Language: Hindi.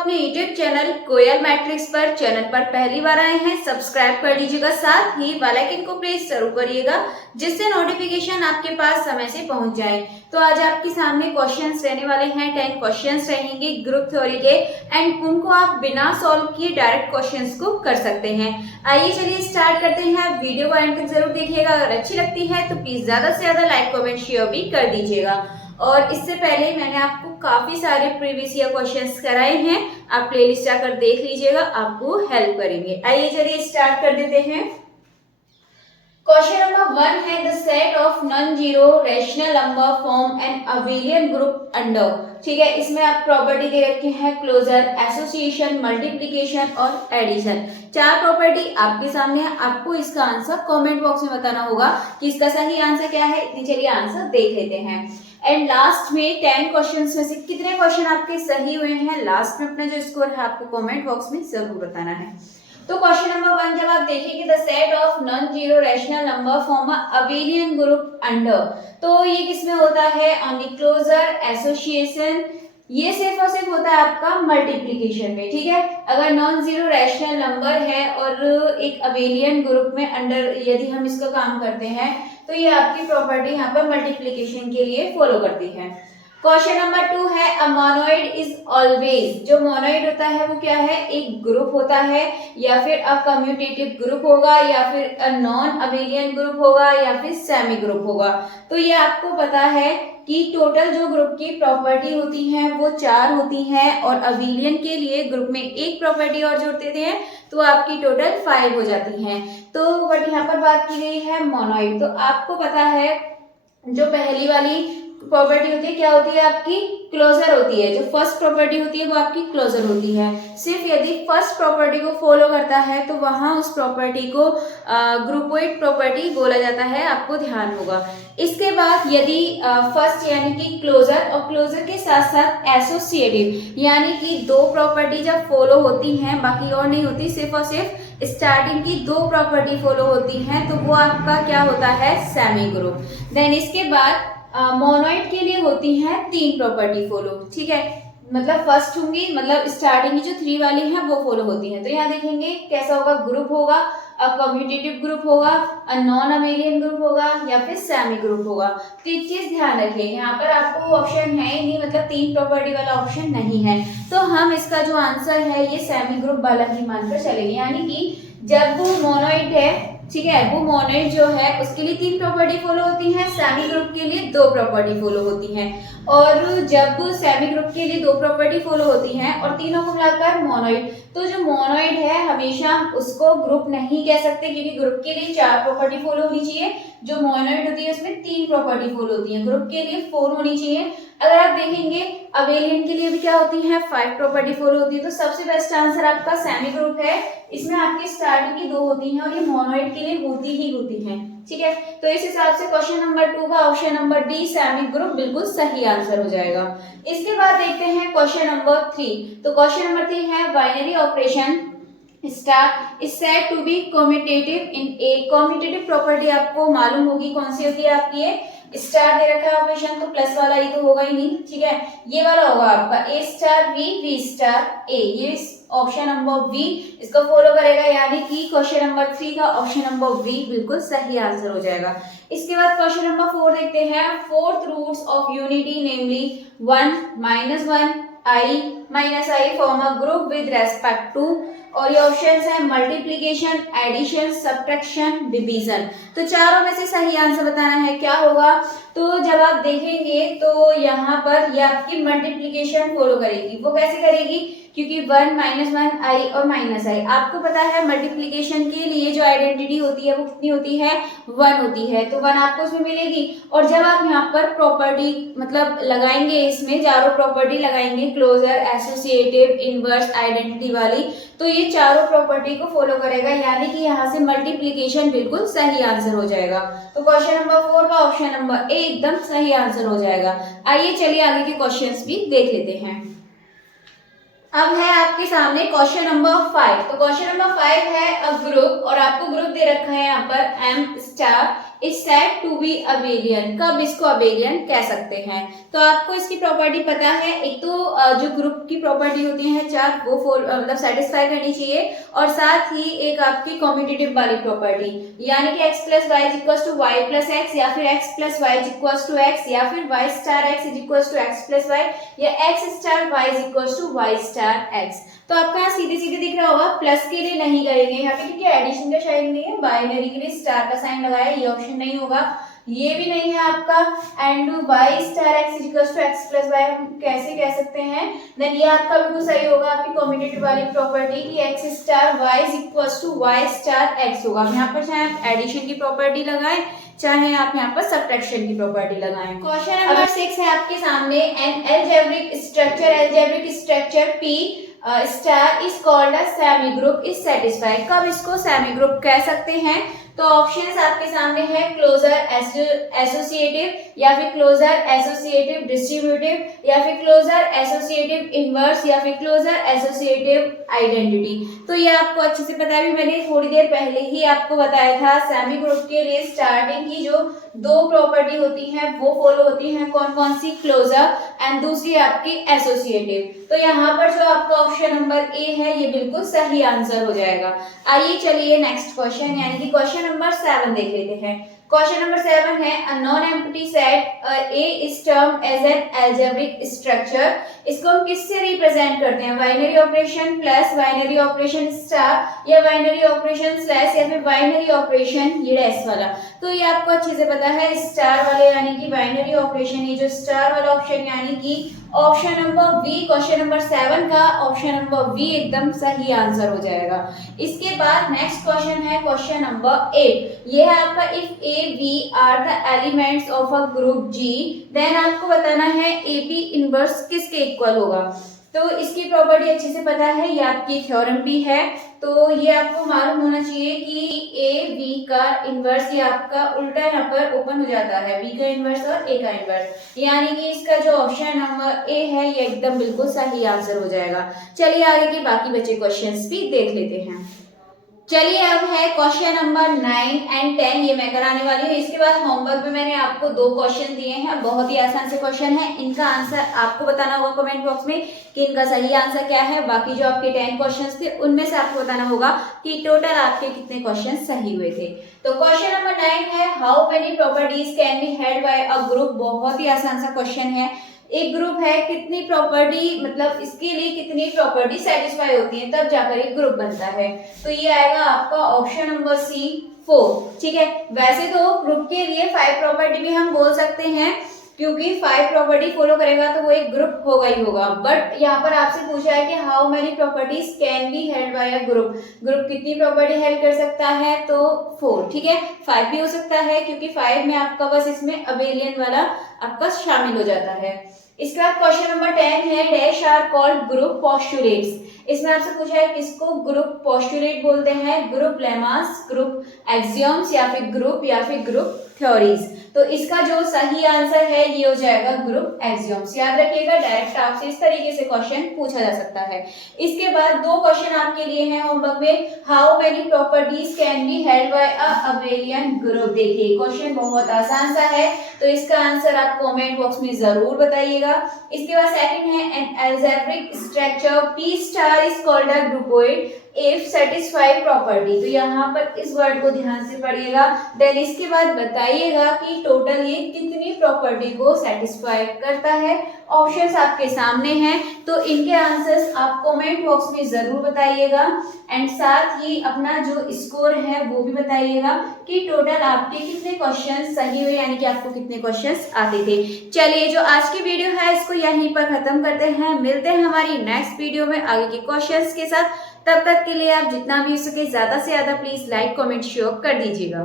अपने YouTube चैनल कोयल मैट्रिक्स पर पहली बार आए हैं, सब्सक्राइब कर लीजिएगा, साथ ही बेल आइकन को प्रेस जरूर करिएगा जिससे नोटिफिकेशन आपके पास समय से पहुंच जाए। तो आज आपके सामने क्वेश्चंस रहने वाले हैं, 10 क्वेश्चंस रहेंगे ग्रुप थ्योरी के एंड उनको आप बिना सॉल्व किए डायरेक्ट क्वेश्चंस को कर सकते हैं। आइए चलिए स्टार्ट करते हैं। वीडियो को एंड तक जरूर देखिएगा, अगर अच्छी लगती है तो प्लीज ज्यादा से ज्यादा लाइक कमेंट शेयर भी कर दीजिएगा। और इससे पहले मैंने आपको काफी सारे प्रीवियस ईयर क्वेश्चंस कराए हैं, आप प्लेलिस्ट जाकर देख लीजिएगा, आपको हेल्प करेंगे। आइए चलिए स्टार्ट कर देते हैं। क्वेश्चन नंबर 1 है the set of non zero rational number form an abelian group under. ठीक है, इसमें आप प्रॉपर्टी दे रखे हैं क्लोजर, एसोसिएशन, मल्टीप्लिकेशन और एडिशन। 4 प्रॉपर्टी आपके सामने है, आपको इसका आंसर कमेंट बॉक्स में बताना होगा कि इसका सही आंसर क्या है। चलिए आंसर देख लेते हैं। एंड लास्ट में 10 क्वेश्चंस में से कितने क्वेश्चन आपके सही हुए हैं, लास्ट में अपना जो स्कोर है आपको कमेंट बॉक्स में जरूर बताना है। तो क्वेश्चन नंबर 1 जब आप देखेंगे the set of non zero rational number form a abelian group under, तो ये किसमें होता है, ओनली क्लोजर, एसोसिएशन, ये सिर्फ और सिर्फ होता है आपका मल्टीप्लिकेशन में। ठीक है, अगर नॉन जीरो रैशनल नंबर है और एक अबेलियन ग्रुप में अंडर यदि हम इसका काम करते हैं तो ये आपकी प्रॉपर्टी यहाँ पर मल्टीप्लिकेशन के लिए फॉलो करती है। क्वेश्चन नंबर 2 है अ मोनोइड इज ऑलवेज, जो मोनोइड होता है वो क्या है, एक ग्रुप होता है, या फिर अ कम्यूटेटिव ग्रुप होगा, या फिर अ नॉन अबेलियन ग्रुप होगा, या फिर सेमी ग्रुप होगा। तो ये आपको पता है कि टोटल जो ग्रुप की प्रॉपर्टी होती है वो 4 होती हैं और अबेलियन के लिए ग्रुप में एक प्रॉपर्टी और जोड़ देते हैं तो आपकी टोटल 5 हो जाती हैं। तो बट यहाँ पर बात की गई है मोनोइड, तो आपको पता है जो पहली वाली प्रॉपर्टी होती है क्या होती है, आपकी क्लोजर होती है। जो फर्स्ट प्रॉपर्टी होती है वो आपकी क्लोजर होती है। सिर्फ यदि फर्स्ट प्रॉपर्टी को फॉलो करता है तो वहां उस प्रॉपर्टी को ग्रुपोइड प्रॉपर्टी बोला जाता है, आपको ध्यान होगा। इसके बाद यदि फर्स्ट यानी कि क्लोजर और क्लोजर के साथ साथ एसोसिएटिव यानी कि 2 प्रॉपर्टी जब फॉलो होती हैं, बाकी और नहीं होती, सिर्फ और सिर्फ स्टार्टिंग की 2 प्रॉपर्टी फॉलो होती हैं, तो वो आपका क्या होता है, सेमी ग्रुप। देन इसके बाद मोनोइड के लिए होती हैं 3 प्रॉपर्टी फॉलो। ठीक है, मतलब फर्स्ट होंगी, मतलब स्टार्टिंग की जो 3 वाली हैं वो फॉलो होती हैं। तो यहाँ देखेंगे कैसा होगा, ग्रुप होगा, अ कम्यूटेटिव ग्रुप होगा, अ नॉन अबेलियन ग्रुप होगा, या फिर सेमी ग्रुप होगा। तो एक चीज ध्यान रखिए, यहाँ पर आपको ऑप्शन है ही नहीं, मतलब 3 प्रॉपर्टी वाला ऑप्शन नहीं है, तो हम इसका जो आंसर है ये सेमी ग्रुप वाला ही मानकर चलेंगे। यानी कि जब वो मोनोइड है, ठीक है, वो मोनोइड जो है उसके लिए 3 प्रॉपर्टी फॉलो होती हैं, सेमी ग्रुप के लिए 2 प्रॉपर्टी फॉलो होती हैं। और जब सेमी ग्रुप के लिए 2 प्रॉपर्टी फॉलो होती हैं और तीनों को मिलाकर मोनोइड, तो जो मोनोइड है हमेशा उसको ग्रुप नहीं कह सकते क्योंकि ग्रुप के लिए 4 प्रॉपर्टी फॉलो होनी चाहिए, जो मोनोइड होती है उसमें 3 प्रॉपर्टी फॉलो होती है, ग्रुप के लिए 4 होनी चाहिए। अगर आप देखेंगे अबेलियन के लिए भी क्या होती है, 5 प्रॉपर्टी फॉलो होती है। तो सबसे बेस्ट आंसर आपका सेमी ग्रुप है, इसमें आपकी स्टार्टिंग की 2 होती हैं और ये मोनोइड के लिए होती ही होती हैं। ठीक है, तो इस हिसाब से क्वेश्चन नंबर 2 का option number D semi group बिल्कुल सही आंसर हो जाएगा। इसके बाद देखते हैं क्वेश्चन नंबर 3। तो क्वेश्चन नंबर 3 है binary operation star is said to be commutative in A. Commutative property आपको मालूम होगी कौन सी होती है, आपकी ये स्टार दे रखा है ऑपरेशन, तो प्लस वाला ये तो होगा ही नहीं। ठीक है, ये वाला होगा आपका ए स्टार बी, बी स्टार ए, ये ऑप्शन नंबर बी इसको फॉलो करेगा, यानी कि क्वेश्चन नंबर 3 का ऑप्शन नंबर बी बिल्कुल सही आंसर हो जाएगा। इसके बाद क्वेश्चन नंबर 4 देखते हैं। Fourth roots of unity namely 1 -1 i form a group with respect to, और ये ऑप्शंस है मल्टीप्लिकेशन, एडिशन, सब्ट्रैक्शन, डिवीजन। तो चारों में से सही आंसर बताना है, क्या होगा। तो जब आप देखेंगे तो यहाँ पर ये आपकी मल्टीप्लिकेशन फॉलो करेगी। वो कैसे करेगी, क्योंकि 1 -1 i और -i, आपको पता है मल्टीप्लिकेशन के लिए जो आइडेंटिटी होती है वो कितनी होती है, 1 होती है, तो 1 आपको उसमें मिलेगी। और जब आप यहाँ पर प्रॉपर्टी मतलब लगाएंगे, इसमें चारों प्रॉपर्टी लगाएंगे, क्लोजर, एसोसिएटिव, इनवर्स, आइडेंटिटी वाली, तो ये चारों प्रॉपर्टी को फॉलो करेगा, यानी कि यहाँ से मल्टीप्लिकेशन बिल्कुल सही आंसर हो जाएगा। तो क्वेश्चन नंबर 4 का ऑप्शन नंबर ए एकदम सही आंसर हो जाएगा। आइए चलिए आगे के क्वेश्चंस भी देख लेते हैं। अब है आपके सामने क्वेश्चन नंबर 5। तो क्वेश्चन नंबर 5 है अ ग्रुप, और आपको ग्रुप दे रखा है यहाँ पर m star is said to be abelian. कब इसको अबेलियन कह सकते हैं? तो आपको इसकी प्रॉपर्टी पता है, एक तो जो ग्रुप की प्रॉपर्टी होती है चार, वो मतलब सेटिस्फाई करनी चाहिए, और साथ ही एक आपकी कॉम्पिटिटिव वाली प्रॉपर्टी, यानी कि x plus y is equal to y plus x, या फिर x plus y is equal to x, या फिर y star x is equal to x plus y, या x star y is equal to y star x। तो आपका यहाँ सीधे सीधे दिख रहा होगा, प्लस के लिए नहीं करेंगे यहाँ पे क्योंकि एडिशन का साइन नहीं है, बाइनरी के लिए स्टार का साइन लगाया, ये ऑप्शन नहीं होगा, ये भी नहीं है आपका, and y star x is equal to x plus y हम कैसे कह सकते हैं? देन ये आपका बिल्कुल सही होगा, आपकी कॉम्बिनेटिव वाली प्रॉपर्टी कि x star y is equal to y star x होगा। यहाँ पर चाहे आप एडिशन की प्रॉपर्टी लगाएं, चाहे आप यहाँ पर सब्ट्रैक्शन की प्रॉपर्टी लगाएं। क्वेश्चन नंबर 6 है आपके सामने, an algebraic structure P star is called a semi group is satisfied. कब इसको सेमी ग्रुप कह सकते हैं? तो ऑप्शंस आपके सामने है क्लोजर एसोसिएटिव, या फिर क्लोजर एसोसिएटिव डिस्ट्रीब्यूटिव, या फिर क्लोजर एसोसिएटिव इनवर्स, या फिर क्लोजर एसोसिएटिव आइडेंटिटी। तो ये आपको अच्छे से पता है, मैंने थोड़ी देर पहले ही आपको बताया था, सेमी ग्रुप के लिए स्टार्टिंग की जो दो प्रॉपर्टी होती हैं वो फॉलो होती हैं, कौन कौन सी? क्लोजर एंड दूसरी आपकी एसोसिएटिव। तो यहाँ पर जो आपका ऑप्शन नंबर ए है ये बिल्कुल सही आंसर हो जाएगा। आइए चलिए नेक्स्ट क्वेश्चन यानी कि क्वेश्चन नंबर 7 देख लेते हैं। क्वेश्चन नंबर 7 है, a non empty set A is termed as an algebraic structure. इसको हम किससे रिप्रेजेंट करते हैं? Binary operation plus binary operation star, या बाइनरी ऑपरेशन स्लैश, या फिर बाइनरी ऑपरेशन ये डैश वाला। तो ये आपको अच्छे से पता है, स्टार वाले यानी कि बाइनरी ऑपरेशन, ये जो स्टार वाला ऑप्शन यानी कि option number B, question number 7 का ऑप्शन नंबर बी एकदम सही आंसर हो जाएगा। इसके बाद नेक्स्ट क्वेश्चन है क्वेश्चन नंबर 8। ये है आपका, if a b are the elements of a group G, then आपको बताना है ए बी इनवर्स किसके इक्वल होगा। तो इसकी प्रॉपर्टी अच्छे से पता है, ये आपकी थ्योरम भी है, तो ये आपको मालूम होना चाहिए कि ए बी का इनवर्स, ये आपका उल्टा यहाँ पर ओपन हो जाता है, बी का इनवर्स और ए का इनवर्स, यानी कि इसका जो ऑप्शन नंबर ए है ये एकदम बिल्कुल सही आंसर हो जाएगा। चलिए आगे के बाकी बचे क्वेश्चंस भी देख लेते हैं। चलिए अब है क्वेश्चन नंबर 9 एंड 10, ये मैं कराने वाली हूँ। इसके बाद होमवर्क में मैंने आपको 2 क्वेश्चन दिए हैं, बहुत ही आसान से क्वेश्चन है, इनका आंसर आपको बताना होगा कमेंट बॉक्स में कि इनका सही आंसर क्या है। बाकी जो आपके 10 क्वेश्चन थे उनमें से आपको बताना होगा कि टोटल आपके कितने क्वेश्चन सही हुए थे। तो क्वेश्चन नंबर 9 है, how many properties can be held by a group. बहुत ही आसान सा क्वेश्चन है, एक ग्रुप है, कितनी प्रॉपर्टी, मतलब इसके लिए कितनी प्रॉपर्टी सेटिस्फाई होती है तब जाकर एक ग्रुप बनता है। तो ये आएगा आपका ऑप्शन नंबर सी 4। ठीक है, वैसे तो ग्रुप के लिए 5 प्रॉपर्टी भी हम बोल सकते हैं, क्योंकि 5 प्रॉपर्टी फॉलो करेगा तो वो एक ग्रुप होगा ही होगा। बट यहाँ पर आपसे पूछा है कि how many properties can be held by a group, group कितनी प्रॉपर्टी हेल्ड कर सकता है? तो 4। ठीक है, 5 भी हो सकता है क्योंकि 5 में आपका बस इसमें अबेलियन वाला आपका शामिल हो जाता है। इसके बाद क्वेश्चन नंबर 10 है, dash are called group postulates. इसमें आपसे पूछा है किसको ग्रुप पोस्टुलेट बोलते हैं? ग्रुप लेमास, ग्रुप एक्सियम्स, या फिर ग्रुप थ्योरीज। तो इसका जो सही आंसर है ये हो जाएगा ग्रुप एक्सियम्स। याद रखिएगा, डायरेक्ट आपसे इस तरीके से क्वेश्चन पूछा जा सकता है। इसके बाद 2 क्वेश्चन आपके लिए हैं होमवर्क में, how many properties can be held by a abelian group. देखिए क्वेश्चन बहुत आसान सा है, तो इसका आंसर आप कमेंट बॉक्स में जरूर बताइएगा। इसके बाद सेकंड है, an algebraic structure P star is called a groupoid if satisfy property. तो यहाँ पर इस वर्ड को ध्यान से पढ़िएगा, देन इसके बाद बताइएगा कि टोटल ये कितनी प्रॉपर्टी को सेटिस्फाई करता है। ऑप्शंस आपके सामने हैं, तो इनके आंसर्स आप कमेंट बॉक्स में जरूर बताइएगा, एंड साथ ही अपना जो स्कोर है वो भी बताइएगा कि टोटल आपके कितने क्वेश्चन सही हुए, यानी कि आपको कितने क्वेश्चंस आते थे। चलिए जो आज की वीडियो है इसको यहीं पर खत्म करते हैं, मिलते हैं हमारी नेक्स्ट वीडियो में आगे के क्वेश्चंस के साथ। तब तक के लिए आप जितना भी हो सके ज्यादा से ज्यादा प्लीज लाइक कमेंट शेयर कर दीजिएगा।